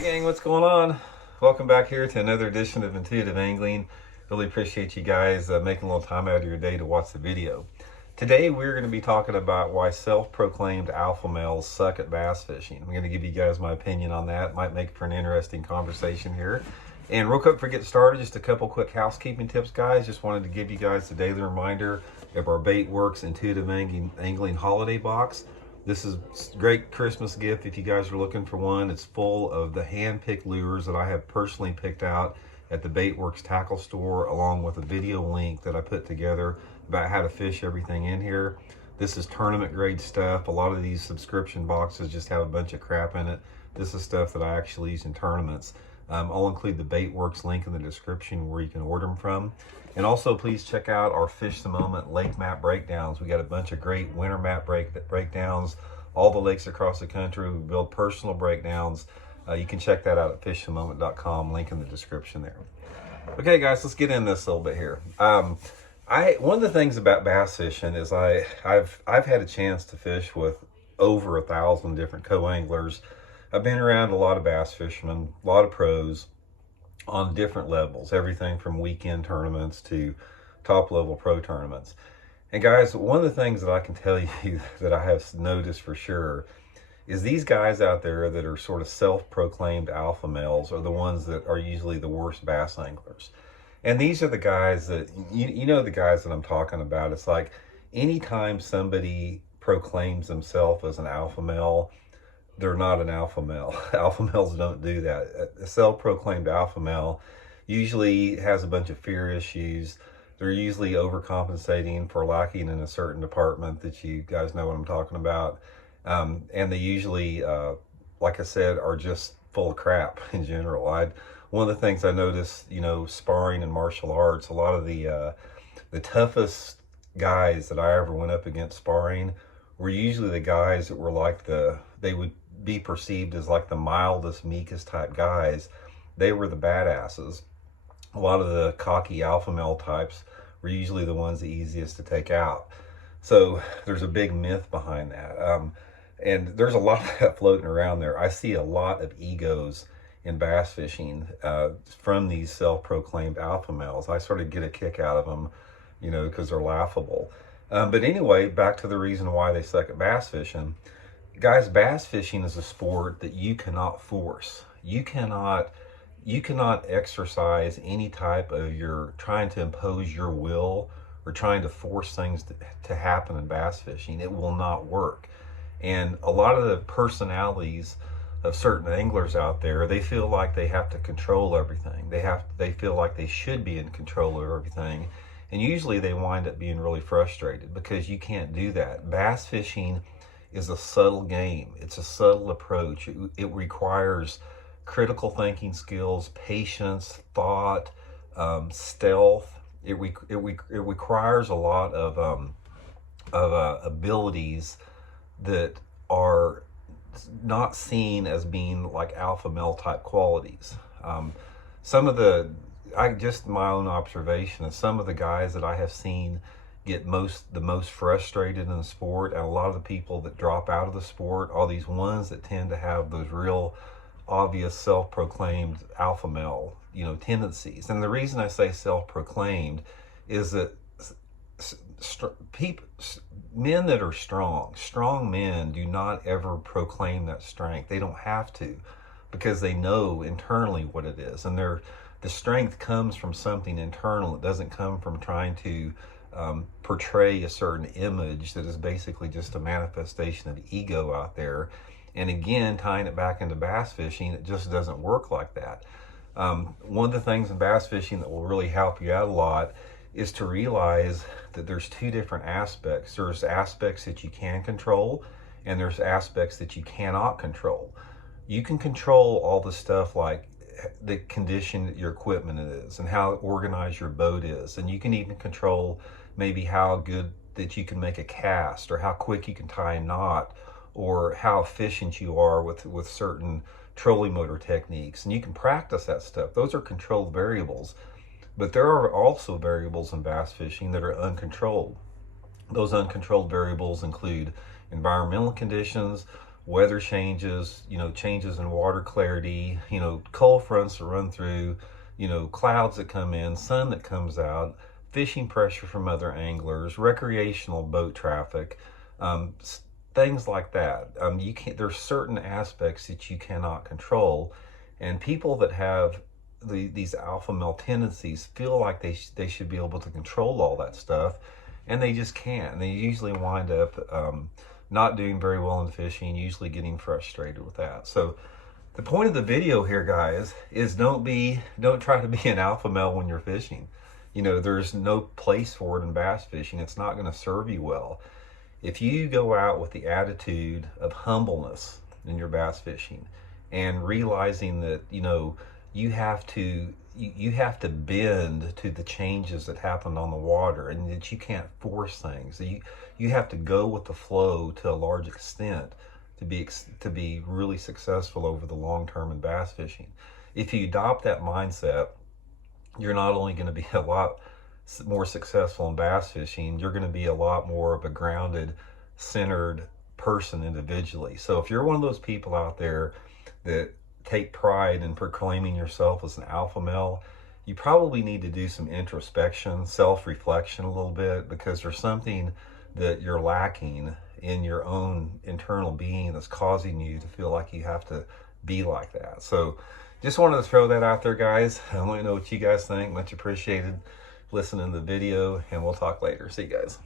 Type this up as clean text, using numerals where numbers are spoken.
Hey gang, what's going on? Welcome back here to another edition of Intuitive Angling. Really appreciate you guys making a little time out of your day to watch the video. Today we're going to be talking about why self-proclaimed alpha males suck at bass fishing. I'm going to give you guys my opinion on that. Might make for an interesting conversation here. And real quick before we get started, just a couple quick housekeeping tips, guys. Just wanted to give you guys a daily reminder of our Baitworks Intuitive Angling Holiday Box. This is a great Christmas gift if you guys are looking for one. It's full of the hand-picked lures that I have personally picked out at the Baitworks tackle store, along with a video link that I put together about how to fish everything in here. This is tournament grade stuff. A lot of these subscription boxes just have a bunch of crap in it. This is stuff that I actually use in tournaments. I'll include the Baitworks link in the description where you can order them from. And also please check out our Fish the Moment lake map breakdowns. We got a bunch of great winter map breakdowns, all the lakes across the country. We build personal breakdowns. You can check that out at fishthemoment.com, link in the description there. Okay guys, let's get in this a little bit here. One of the things about bass fishing is I've had a chance to fish with over 1,000 different co-anglers. I've been around a lot of bass fishermen, a lot of pros on different levels, everything from weekend tournaments to top level pro tournaments. And guys, one of the things that I can tell you that I have noticed for sure is these guys out there that are sort of self-proclaimed alpha males are the ones that are usually the worst bass anglers. And these are the guys that, you know the guys that I'm talking about. It's like anytime somebody proclaims themselves as an alpha male, they're not an alpha male. Alpha males don't do that. A self-proclaimed alpha male usually has a bunch of fear issues. They're usually overcompensating for lacking in a certain department that you guys know what I'm talking about. And they usually, like I said, are just full of crap in general. One of the things I noticed, you know, sparring and martial arts, a lot of the toughest guys that I ever went up against sparring were usually the guys that were like they would be perceived as like the mildest, meekest type guys. They were the badasses. A lot of the cocky alpha male types were usually the ones the easiest to take out. So there's a big myth behind that. And there's a lot of that floating around there. I see a lot of egos in bass fishing from these self-proclaimed alpha males. I sort of get a kick out of them, you know, because they're laughable. But anyway, back to the reason why they suck at bass fishing. Guys, bass fishing is a sport that you cannot force. You cannot exercise any type of trying to impose your will or trying to force things to happen in bass fishing. It will not work. And a lot of the personalities of certain anglers out there, they feel like they have to control everything. They feel like they should be in control of everything. And usually they wind up being really frustrated because you can't do that. Bass fishing is a subtle game. It's a subtle approach. It requires critical thinking skills, patience, thought, stealth. It requires a lot of abilities that are not seen as being like alpha male type qualities. Just my own observation of some of the guys that I have seen get the most frustrated in the sport, and a lot of the people that drop out of the sport are these ones that tend to have those real obvious self-proclaimed alpha male, you know, tendencies. And the reason I say self-proclaimed is that men that are strong men do not ever proclaim that strength. They don't have to, because they know internally what it is, and the strength comes from something internal. It doesn't come from trying to portray a certain image that is basically just a manifestation of ego out there. And again, tying it back into bass fishing, it just doesn't work like that. One of the things in bass fishing that will really help you out a lot is to realize that there's two different aspects. There's aspects that you can control, and there's aspects that you cannot control. You can control all the stuff like the condition that your equipment is and how organized your boat is. And you can even control maybe how good that you can make a cast, or how quick you can tie a knot, or how efficient you are with certain trolling motor techniques. And you can practice that stuff. Those are controlled variables. But there are also variables in bass fishing that are uncontrolled. Those uncontrolled variables include environmental conditions, weather changes, changes in water clarity, cold fronts that run through, clouds that come in, sun that comes out, fishing pressure from other anglers, recreational boat traffic, things like that. You can't. There's certain aspects that you cannot control, and people that have these alpha male tendencies feel like they should be able to control all that stuff, and they just can't. And they usually wind up not doing very well in fishing, usually getting frustrated with that. So the point of the video here, guys, is don't try to be an alpha male when you're fishing. There's no place for it in bass fishing. It's not going to serve you well. If you go out with the attitude of humbleness in your bass fishing and realizing that, you have to bend to the changes that happen on the water, and that you can't force things. You have to go with the flow to a large extent to be really successful over the long term in bass fishing. If you adopt that mindset, you're not only going to be a lot more successful in bass fishing, you're going to be a lot more of a grounded, centered person individually. So if you're one of those people out there that take pride in proclaiming yourself as an alpha male, you probably need to do some introspection, self-reflection a little bit, because there's something that you're lacking in your own internal being that's causing you to feel like you have to be like that. So just wanted to throw that out there, guys. I want to know what you guys think. Much appreciated listening to the video, and we'll talk later. See you guys.